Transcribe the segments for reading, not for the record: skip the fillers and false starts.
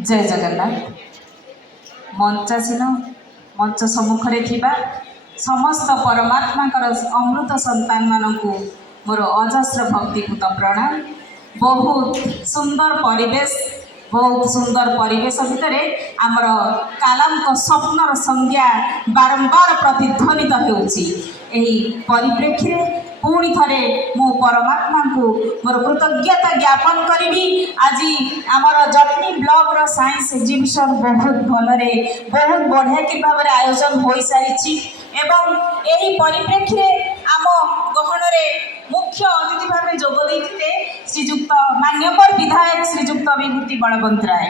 जय जगन्नाथ मंचासीन मंच सम्मुखें थिबा समस्त परमात्मा अमृत संतान मानक मोर अजस्र भक्तिपूत प्रणाम। बहुत सुंदर परिवेश भितर आमर कालाम को स्वप्नर संज्ञा बारंबार प्रतिध्वनित होउछि। एही परिप्रेक्षी पुणी थे मु परमात्मा को मोर कृतज्ञता ज्ञापन करी। आज आमर जटनी ब्लॉक रो साइंस एग्जिबिशन बहुत भलरे बहुत बढ़िया कि भाव आयोजन हो सारी एवं यही परिप्रेक्षी आम गहन मुख्य अतिथि भाव जोग श्रीजुक्त मान्यवर विधायक श्रीजुक्त विभूति बलवंत राय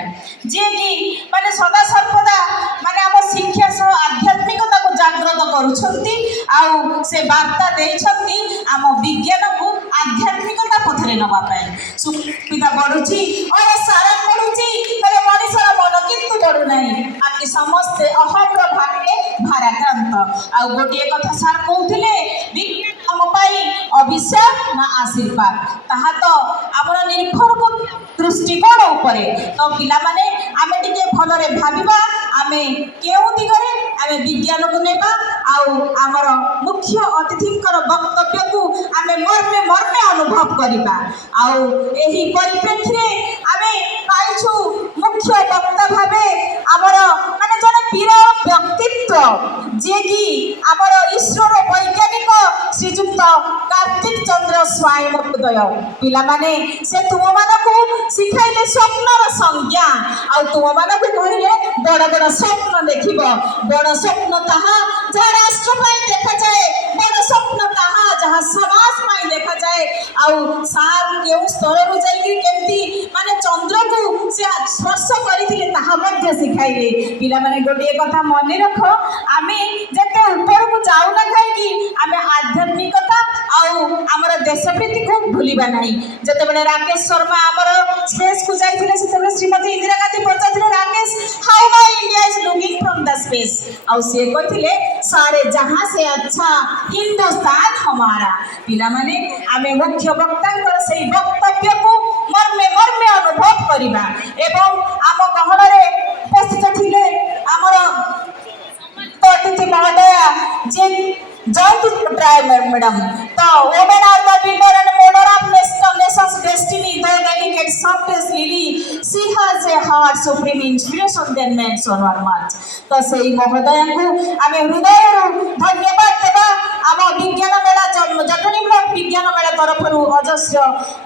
जी कि माने सदा सर्वदा माने आम शिक्षा सह आध्यात्मिकता को जागृत करुछंती आउ से वार्ता देछंती आम विज्ञान को आध्यात्मिकता पथरे नबा पाए सुविधा बढ़ुची और सारा बढ़ुची तले मनुष्यर मन किंतु बढ़ु नहीं। आके समस्त अहम रो भागे भाराक्रांत आ गोटे कथा सार कहउथिले विज्ञान हम पाई अभिशाप ना आशीर्वाद ताहा तो आमर निर्भर को दृष्टिकोण उपरे तो पिला माने आमे टिके भलरे भाबिबा आमे केउ दिगरे आमे विज्ञान को नेबा आउ आमर मुख्य अतिथिकर वक्तव्य को आमे मर्मे मर्मे अनुभव करिबा आउ एही परिप्रेक्षी रे आमे पाइछु मुख्य वक्ता भाबे आमर माने जने पीर व्यक्तित्व जे कि आमर ईश्वर वैज्ञानिक श्रीजुक्त कार्तिक चंद्र स्वाई महोदय पिला माने से तुम मानकु सिखाइले स्वप्नर संज्ञा आ तुम मानकु कहले बड़ बड़ स्वप्न देखिबो बड़ स्वप्न ताहा जहाँ राष्ट्र पाई देखा जाए बड़ स्वप्न ताहा जहाँ समाज पाई देखा जाए आउ सार केउ स्तर रु जाई केमती माने चंद्र को से स्पर्श करिथिले ताहा मध्ये सिखाइले पिला माने गोटे कथा मने रखो आमे जते ऊपर को जाउ ना खाई कि आमे आध्यात्मिकता आउ हमर देशप्रीति को भूलिबा नाही। जते बने राकेश शर्मा हमर स्पेस को जाइथिले सेते श्रीमती इंदिरा गांधी पचाथिले Rakesh how my India is looking from the space आउ से कहिथिले सारे जहां से अच्छा हिंदुस्तान हमारा। पिला माने आमे मुख्य वक्तांकर सेही वक्तव्य को मर्मे मर्मे अनुभव करिबा एवं आम गहन रे उपस्थित थिले हमर अतिथि महोदय जे जयंती राय मैडम तो women are the builder and molder of nation's destiny. The delicate softest lily, she has a heart supreme inspiration than men's on her march. तो सही महोदय को आमे हृदय धन्यवाद देबा आम विज्ञान मेला जटनी ब्लॉक विज्ञान मेला तरफ अजस्र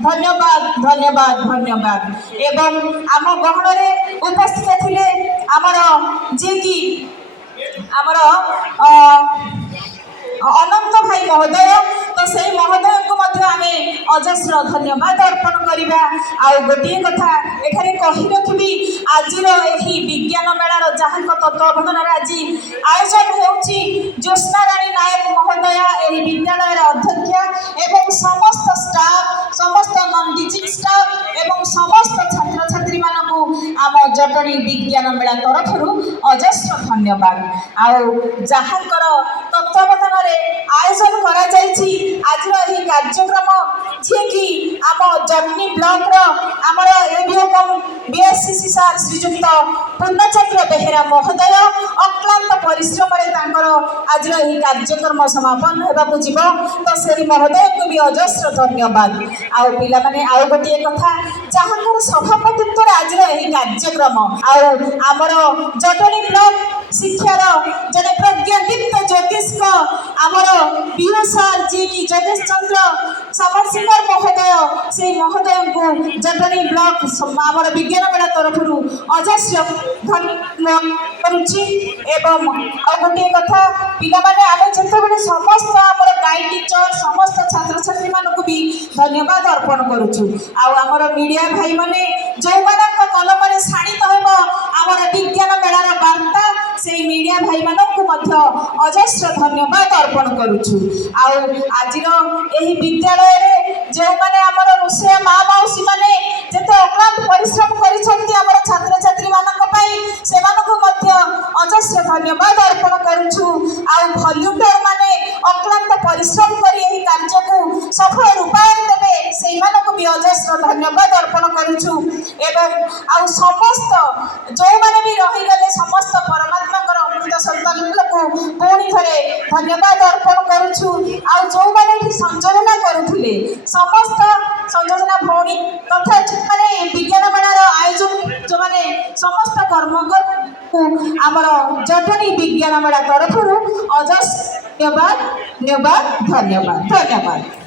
धन्यवाद धन्यवाद धन्यवाद एवं आम गहन रे उपस्थित थिले आमर जे कि आमर अनंत भाई महोदय तो से महोदय को आमे अजस्र धन्यवाद अर्पण करिबा आउ गोटे कथा एठारे कहि रखबी आजिर एही विज्ञान मेलार जहांक तत्वावधान आज आयोजन होउची ज्योत्स्ना रानी नायक महोदय एही विद्यालयर अध्यक्ष एवं समस्त स्टाफ समस्त नॉन टीचिंग स्टाफ एवं समस्त छात्र छात्री मानकु आम जटनी विज्ञान मेला तरफ अजस्र धन्यवाद आउ जहांकर तत्वावधान आयोजन करा जायछि आज एही कार्यक्रम जे कि आम जटनी ब्लॉक रो हमर एबीएम बीएससी सार श्रीजुक्त पूर्णचंद्र बेहेरा महोदय अक्लांत परिश्रम रे तांकर आज एही कार्यक्रम समापन हेबा को जीव तो सेही महोदय को भी अजस्र धन्यवाद आउ पिला माने आउ गोटे कथा जहांकर सभापतित्व रे आज एही कार्यक्रम आउ हमर जटनी ब्लॉक शिक्षार जने प्रज्ञादीप्त ज्योतिष को आमर पीओ सार जी की जगेश चंद्र समरसिंगर महोदय से महोदय को जटनी ब्लॉक आमर विज्ञान मेला तरफ अजस्र धन्यवाद करुछि एवं आ गोटे कथा पिला माने आमे जेतेबेले समस्त आमर गाइड टीचर समस्त छात्र छात्री मानको भी धन्यवाद अर्पण करुछु आ आमर मीडिया भाई माने जो मानक कलम रे साणित हेबो आमर विज्ञान मेलार वार्ता से मीडिया भाई मानक मध्य अजस्र धन्यवाद अर्पण करुछु आउ आजिर एही विद्यालय रे जे माने हमर रुसिया मां मौसी माने जेते अक्लांत परिश्रम करिसंती हमर छात्र छात्री मानक पई से मानक मध्य अजस्र धन्यवाद अर्पण करुछु आउ वॉलंटियर माने अक्लांत परिश्रम करी एही कार्य को सफल रूपायन देबे से मानक भी अजस्र धन्यवाद अर्पण ଅର୍ପଣ କରୁଛୁ ଏବଂ ଆଉ ସମସ୍ତ ଯେଉଁମାନେ ବି ରହିଗଲେ ସମସ୍ତ ପରମାତ୍ମାଙ୍କର ଅମୃତ ସନ୍ତାନକୁ ପୁଣି ଥରେ ଧନ୍ୟବାଦ ଅର୍ପଣ କରୁଛୁ। ଆଉ ଯେଉଁମାନେ ଏଠି ସଂଯୋଜନା କରୁଥିଲେ ସମସ୍ତ ସଂଯୋଜନା ଭଉଣୀ ତଥା ଯେଉଁମାନେ ବିଜ୍ଞାନ ମେଳାର ଆୟୋଜନ ଯେଉଁମାନେ ସମସ୍ତ କର୍ମକର୍ତ୍ତାଙ୍କୁ ଆମର ଜଟଣୀ ବିଜ୍ଞାନ ମେଳା ତରଫରୁ ଅଜସ୍ର ଧନ୍ୟବାଦ ଧନ୍ୟବାଦ ଧନ୍ୟବାଦ।